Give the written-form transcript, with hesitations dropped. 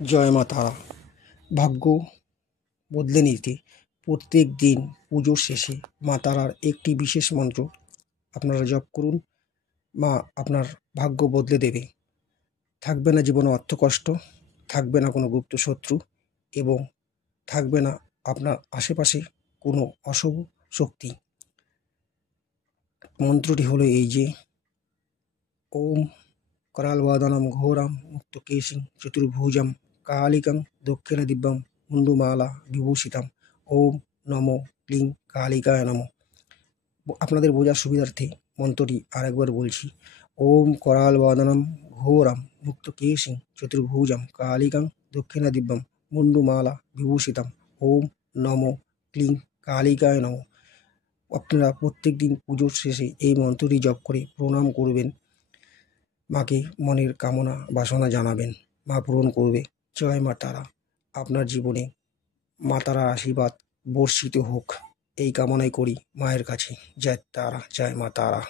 জয় মা তারা। ভাগ্য বদলে নিতে প্রত্যেক দিন পুজোর শেষে মা তারার একটি বিশেষ মন্ত্র আপনারা জপ করুন। মা আপনার ভাগ্য বদলে দেবে। থাকবে না জীবনে অর্থকষ্ট, থাকবে না কোনো গুপ্ত শত্রু, এবং থাকবে না আপনার আশেপাশে কোনো অশুভ শক্তি। মন্ত্রটি হলো এই যে, ওম करालवादनं घोरं मुक्तकेशिं चतुर्भुजं कालिकं दक्षिणदिव्यं মুন্ডুমালা বিভূষিতাম। ওম নমো ক্লিং কালিকায় নমঃ। আপনাদের বোঝার সুবিধার্থে মন্ত্রটি আরেকবার বলছি। ওম करालवादनं ঘোরম মুক্তকেশিং চতুর্ভুজম কালিকাং দক্ষিণদিব্যম মুন্ডুমালা বিভূষিতাম। ওম নমো ক্লিং কালিকায় নমঃ। আপনারা প্রত্যেক দিন পুজোর শেষে এই মন্ত্রটি জপ করে প্রণাম করবেন। মাকে মনের কামনা বাসনা জানাবেন, মা পূরণ করবে। জয় মা তারা। আপনার জীবনে মা তারার আশীর্বাদ বর্ষিত হোক, এই কামনাই করি মায়ের কাছে। জয় তারা, জয় মা তারা।